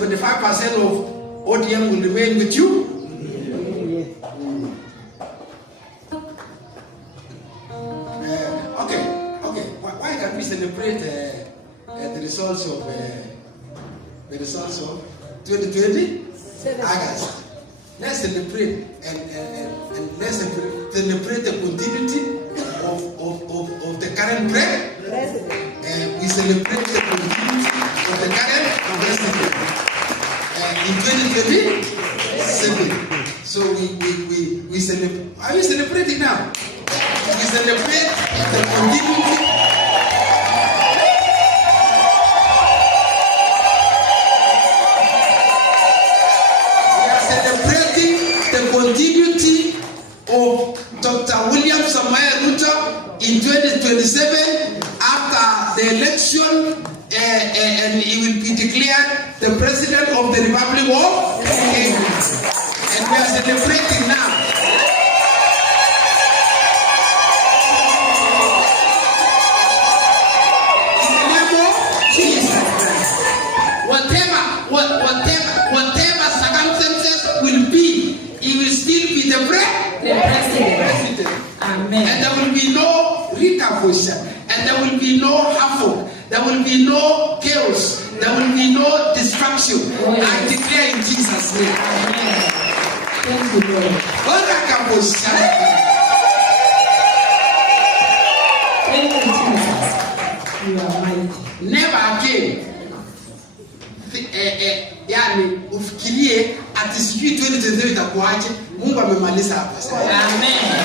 25% of ODM will remain with you. Okay. Why can't we celebrate the results of 2020 August? Let's celebrate and let's celebrate the continuity of the current president. We celebrate the continuity of the current president in 2027. So we celebrate. Are we celebrating now? We celebrate the continuity. Continuity of Dr. William Samoei Ruto in 2027 after the election, and he will be declared the President of the Republic of Kenya. And we are celebrating now. In the name of Jesus Christ. Whatever circumstances will be, he will still be the president. Amen. And there will be no repercussion. And there will be no havoc. There will be no chaos. There will be no destruction. I declare in Jesus' name. Amen. Thank you, Lord. Thank you, Jesus. You are mighty. Never again. Yani ufikirie ati sijui 2023 itakuaje. Mungu amemaliza hapa sasa. Amen.